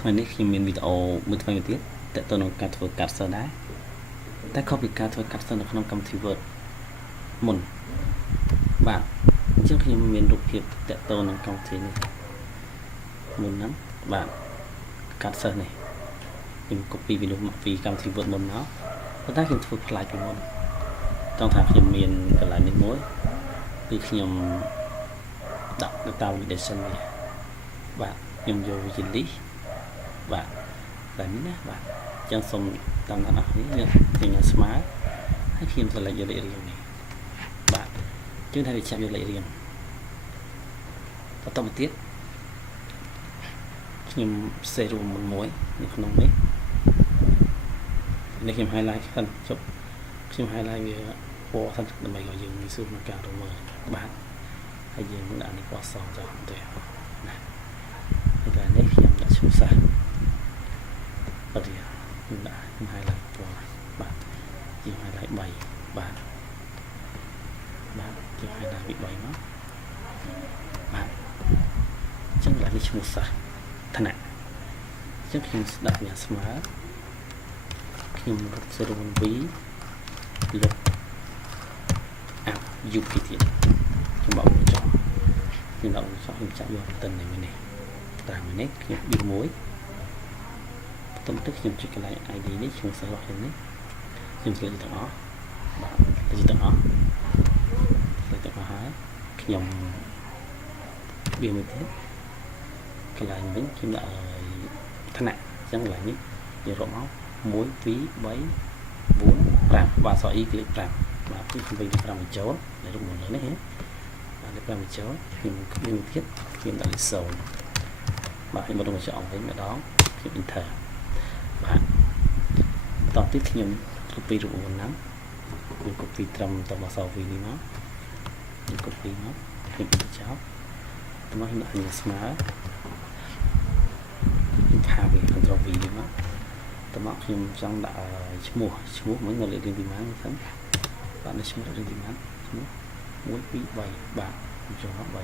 ថ្ងៃនេះខ្ញុំមានវីដេអូមួយថ្មីមួយទៀតតើតើនឹងការធ្វើកាត់សិនដែរតែខុសពីការធ្វើកាត់សិននៅក្នុងកម្មវិធី Word មុនបាទអញ្ចឹងខ្ញុំមានរូបភាពតើតើនឹងកម្មវិធីនេះមុនហ្នឹងបាទកាត់សិននេះខ្ញុំ copy វីដេអូមកពីកម្មវិធី Word មុនមកប៉ុន្តែខ្ញុំធ្វើផ្លាច់ពីមុនចង់ថាខ្ញុំមានកន្លែងនេះមួយគឺខ្ញុំដាក់ data validation នេះបាទខ្ញុំយក Visual List បាទតែនេះណាបាទអញ្ចឹងសូមតាមអ្នកនរនេះខ្ញុំស្មើហើយខ្ញុំ select យកលេខរៀងនេះបាទជឿថាវាចាប់យកលេខរៀងបន្តទៅទៀតខ្ញុំសេរួមមួយនៅក្នុងនេះខ្ញុំ highlight សិនចុះខ្ញុំ highlight វាពណ៌សិនដើម្បីឲ្យយើងងាយស្រួលក្នុងការរកមើលបាទហើយយើងដាក់នេះពណ៌សចោលទៅណាហើយតែនេះខ្ញុំដាក់ឈ្មោះសាស្ត្របាទខ្ញុំដាក់ខ្ញុំ highlight ពណ៌បាទខ្ញុំ highlight 3បាទខ្ញុំ highlight ពី3មកបាទអញ្ចឹងដាក់នេះឈ្មោះសាស្ត្រថ្នាក់អញ្ចឹងខ្ញុំដាក់វាស្មើខ្ញុំរក0.2លុបអាប់ UP ទៀតខ្ញុំបោកចោលខ្ញុំដាក់ចោលខ្ញុំចាក់យកទៅនេះមួយនេះតាមមួយនេះខ្ញុំយកមួយបន្ទាប់ទៅខ្ញុំចុចកន្លែង ID នេះខ្ញុំសេរបស់ខ្ញុំនេះខ្ញុំស្លេចទាំងអស់បាទទៅទាំងអស់ស្លេចទាំងអស់ហើយខ្ញុំវាមួយទៀតកន្លែងវិញខ្ញុំដាក់ថ្នាក់អញ្ចឹងកន្លែងនេះយើងរកមក1 2 3 4 5បាទសអ៊ីគឺលេខ5បាទខ្ញុំវិញ5បញ្ចូលនៅរូបមុននេះបាទលេខ5បញ្ចូលខ្ញុំវាមួយទៀតខ្ញុំដាក់លេខ0បាទខ្ញុំបន្តមកចុចអង្វិញម្ដងខ្ញុំ enter បាទបន្តទៀតខ្ញុំ copy រូបមុនហ្នឹងខ្ញុំ copy ត្រឹមតបអក្សរ V នេះមកខ្ញុំ copy មកខ្ញុំបញ្ចប់តោះខ្ញុំដាក់ញ៉ាំស្មើខ្ញុំថាវា Ctrl V នេះមកតោះខ្ញុំចង់ដាក់ឈ្មោះមិននៅលេខរៀងពីម៉ានសិនបាទនៅឈ្មោះរៀងពីម៉ានឈ្មោះ1 2 3បាទខ្ញុំចូលមក3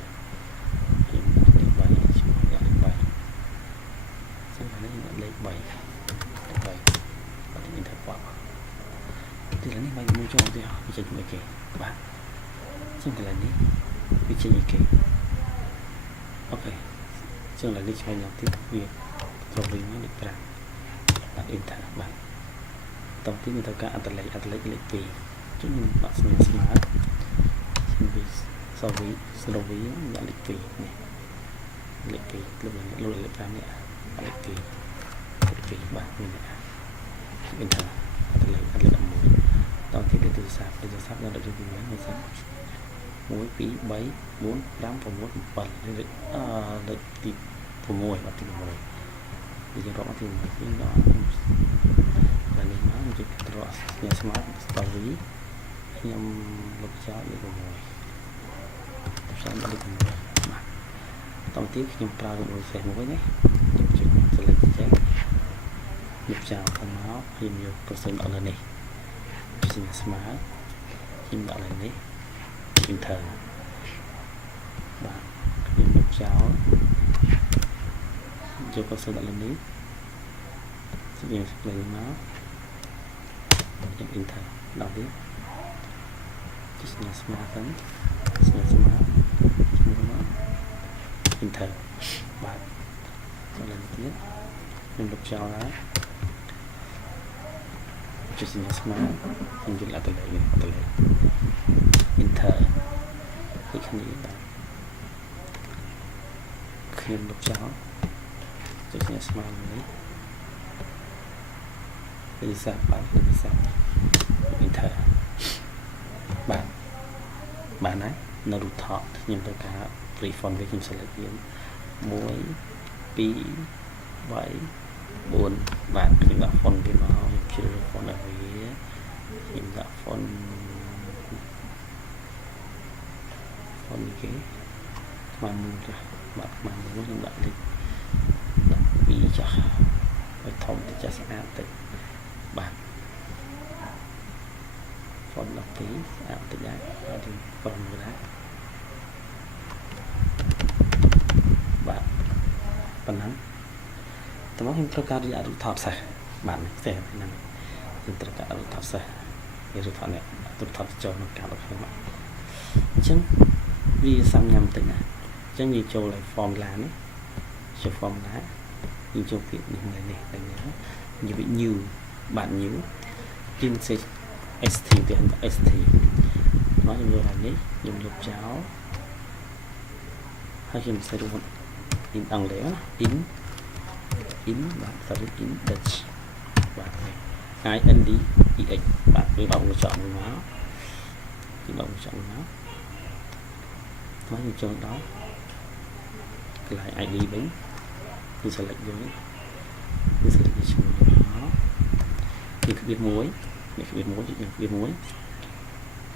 ខ្ញុំដាក់លេខ3ឈ្មោះដាក់លេខ3ចឹងនេះដាក់លេខ3បាទនេះថាប៉ាទីនេះមកមួយចូលទៅវាចេញមកគេបាទចឹងកន្លែងនេះវាចេញមកគេអូខេចឹងឡើយនេះឆ្ងាយណាស់ទៀតវាចូលវិញមកលេខ5បាទ enter បាទតោះទីមានត្រូវការអត្តលេខលេខ2ចឹងខ្ញុំបាក់ស្មើខ្ញុំវាសវីដាក់លេខ2នេះលេខ2លើលេខ5នេះលេខ2បាទនេះ enter អត្តលេខ11តោះទីទូរស័ព្ទនៅលើទី1នេះសិន1 2 3 4 5 6 7លេខទី6បាទទី6យើងរកមកទី1យើងដល់ហើយនេះមកជិះត្រកស្ញាស្មាត story ខ្ញុំលុបចោលលេខ6ខ្ញុំដាក់លេខ6បាទតោះទៀតខ្ញុំប្រើរូបមួយសេះមួយនេះខ្ញុំចុច select ចេញលុបចោលទៅមកខ្ញុំយក person ដល់លើនេះស្ញាស្មាតខ្ញុំដាក់លើនេះ enter បាទខ្ញុំលុបចោលយក person ដាក់លើនេះយើងស្លេងមកខ្ញុំ enter ដល់ទៀតស្ញាស្មាតឈ្មោះមក enter បាទដល់លើទៀតខ្ញុំលុបចោលហើយស្ញាស្មាតខ្ញុំយកអត្តលេខនេះអត្តលេខ enter ដូចគ្នាបាទខ្ញុំលុបចោលស្ញាស្មាតនេះវិសាបាទវិសា enter បាទហើយនៅរូបថតខ្ញុំត្រូវការ free font វាខ្ញុំ select វា1 2 3 4បាទខ្ញុំដាក់ font វាមកខ្ញុំជ្រើសរើស font ឲ្យវាខ្ញុំដាក់ font នេះគេស្មើមួយចាស់បាទស្មើមួយខ្ញុំដាក់លេខ12ចាស់ឲ្យធំទៅចាស់ស្អាតទៅបាទ font 12ស្អាតទៅដែរហើយយើងប៉ុណ្ណឹងដែរបាទប៉ុណ្ណឹង តើមកខ្ញុំត្រូវការរៀបរូបថតសិស្សបាទទេហ្នឹងខ្ញុំត្រូវការរូបថតសិស្សវារូបថតនេះរូបថតចូលក្នុងការរបស់ខ្ញុំអញ្ចឹងវាសាំញ៉ាំតិចណាអញ្ចឹងយើងចូលឲ្យ formula នេះចូល formula យើងចូលពាក្យនេះនេះតែនេះយើងវា new បាទ new យើងសេ st ទៅ st មកខ្ញុំយកឲ្យនេះខ្ញុំលុបចោលហើយខ្ញុំសេរូប in អង់គ្លេសណា in បាទ sorry in Dutch បាទ ind ex បាទវាបោកចោលមួយមកវាបោកចោលមកហើយយើងចូលដល់កន្លែង id វិញយើង select យកនេះយើង select វាឈ្មោះមកនេះគឺវាមួយនេះគឺវាមួយយើងវាមួយ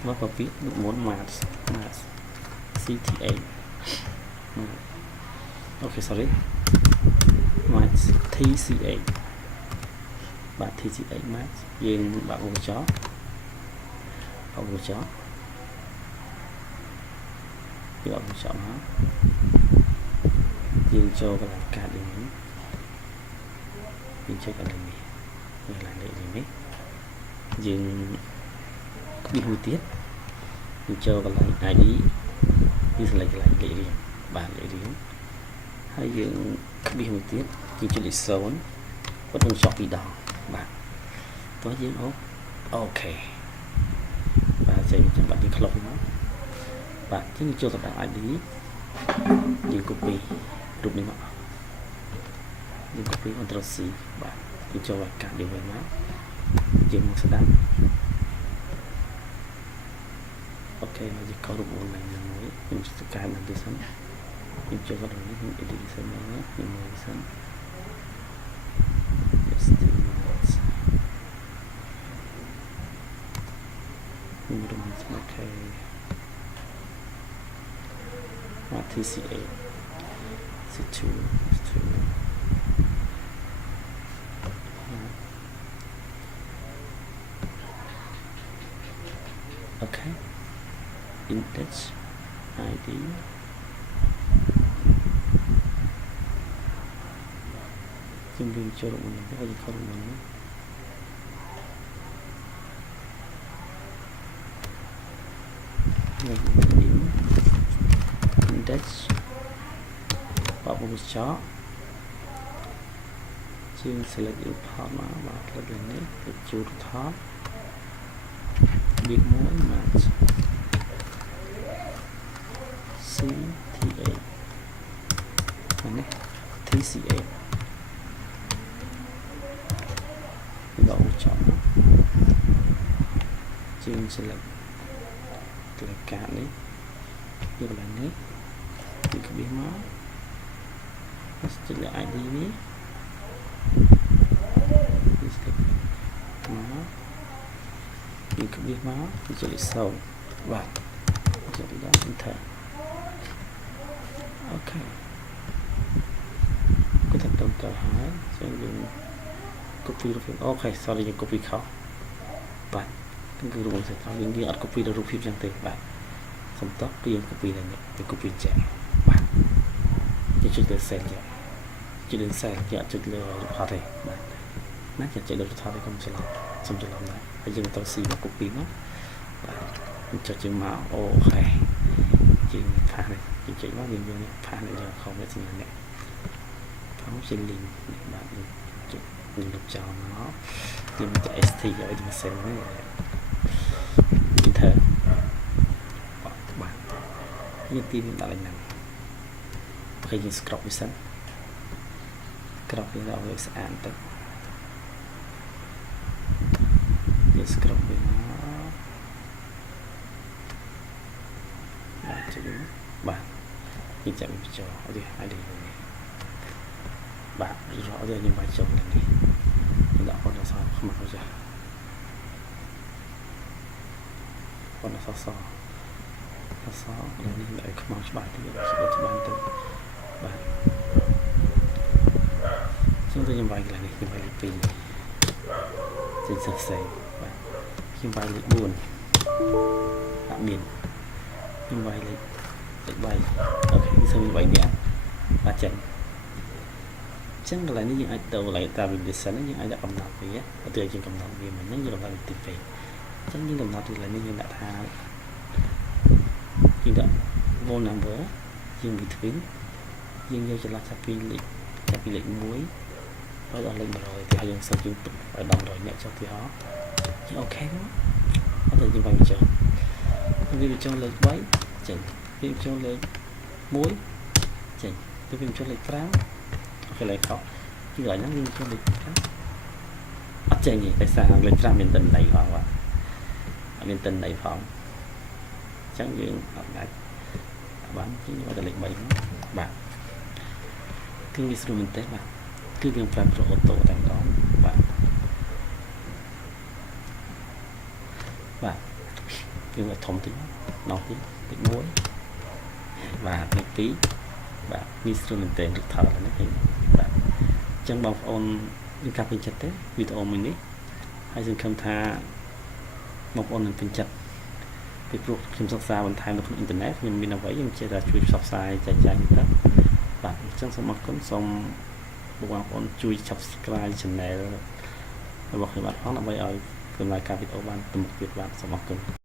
មក copy ដូចមុន maths cta okay sorry maths tca បាទ tca maths យើងបាក់វងចោលបាក់វងចោលយកវងចោលមកយើងចូលកន្លែងកាតនេះយើងចុចកន្លែងនេះកន្លែងនេះយើងប៊ីមួយទៀតយើងចូលកន្លែង id យើង select កន្លែងលេខរៀងបាទលេខរៀងហើយយើងប៊ីមួយទៀតយើងចុចលេខ0គាត់នឹងចុះពីរដងបាទតោះយើងអូខេបាទចេញចាំបាត់យើង close មកបាទយើងចូលទៅដល់ id យើង copy រូបនេះមកយើង copy Ctrl C បាទយើងចូលឲ្យកាត់យើងវិញមកយើងមកស្ដាប់អូខេមកយើងខុសរូបមុនឡើងមួយខ្ញុំស្កានដល់ទីសិនខ្ញុំចូលដល់នេះខ្ញុំ edit សិនមកខ្ញុំមើលសិន អូខេមក TCA C2 អូខេ index id ខ្ញុំវិញចូលមកនេះហើយខលមកនេះindex បបមកចោលជាង select import មកបាទ click លើនេះទៅជួលថតវាមួយ match cta នេះ tca បបចោលជាង select កន្លែងកាតនេះយកកន្លែងនេះពីក្បៀសមកហើយចុចលើ id នេះពីស្ទេកមកពីក្បៀសមកចុចលើ0បាទចុចលើ enter អូខេគាត់ទៅទៅហើយចឹងយើង copy រូបភាពអូខេ sorry យើង copy ខុសបាទគឺរូបភាពថតយើងអត់ copy ដល់រូបភាពចឹងទេបាទសំតោះគឺយើង copy ដល់នេះវា copy ចែកបាទយើងចុចលើ save ចុចលើ save គេអត់ចុចលើថតទេបាទណាគេចុចលើថតទេកុំច្រឡំសុំច្រឡំដែរហើយយើងទៅ C មក copy មកបាទចុចជើងមកអូខេយើងផាសនេះយើងចុចមកយើងយកនេះផាសនេះយកខំនេះសញ្ញានេះផងជា link បាទចុចយើងលុបចោលមកយើងទៅ st ឲ្យវា save នេះenter បាទយើងទីនេះដាក់ឡើងហ្នឹងហើយយើង scrub វាសិន scrub វាដល់វាស្អាតទៅយើង scrub វាមកបាទជួយបាទយើងចាប់វាចូលអត់ទេហើយនេះបាទរកទៅយើងបាច់ចូលនេះយើងដាក់ប៉ុណ្ណឹងសខ្មៅចាប៉ុណ្ណឹងសដល់នេះឲ្យខ្មៅច្បាស់ទៀតច្បាស់ទៅបាទចឹងទៅខ្ញុំវាយកន្លែងនេះខ្ញុំវាយលេខ2ចេញសិស្សផ្សេងបាទខ្ញុំវាយលេខ4អត់មានខ្ញុំវាយលេខ3អូខេខ្ញុំវាយនេះបាទចឹង ចឹងកន្លែងនេះយើងអាចទៅកន្លែង tabulation យើងអាចដាក់កំណត់វាឧទាហរណ៍យើងកំណត់វាមិនហ្នឹងយើងកំណត់ទីពេកអញ្ចឹងយើងកំណត់ទីកន្លែងនេះយើងដាក់ថាយើងដាក់ whole number យើង between យើងយកចន្លោះចាប់ពីលេខ1ដល់លេខ100ទីហើយយើងសិនយើងទុកឲ្យដល់100អ្នកចុះទីហោយើងអូខេមកអត់ទៅយើងវាយបញ្ចូលវាបញ្ចូលលេខ3ចេញវាបញ្ចូលលេខ1ចេញវាបញ្ចូលលេខ5អូខេលេខខយើងកន្លែងហ្នឹងយើងបញ្ចូលលេខ5អត់ចេញទេតែសារលេខ5មានតិន័យផងបាទអត់មានតិន័យផងអញ្ចឹងយើងអត់ដាច់បានយើងយកតែលេខ3មកបាទគឺវាស្រួលមែនទេបាទគឺយើងប្រើប្រូអូតូតែម្ដងបាទយើងឲ្យធំតិចណោះតិចលេខ1បាទលេខ2បាទនេះស្រួលមែនទេរូបថតនេះឃើញបាទអញ្ចឹងបងប្អូនមានការពេញចិត្តទេវីដេអូមួយនេះហើយសង្ឃឹមថាបងប្អូននឹងពេញចិត្តពីព្រោះខ្ញុំសិក្សាបន្ថែមនៅក្នុងអ៊ីនធឺណិតខ្ញុំមានអ្វីខ្ញុំចេះតែជួយផ្សព្វផ្សាយចែកចាយទៅបាទអញ្ចឹងសូមអរគុណសូមបងប្អូនជួយ Subscribe Channel របស់ខ្ញុំបាទផងដើម្បីឲ្យដំណើរការវីដេអូបានទៅមុខទៀតបាទសូមអរគុណ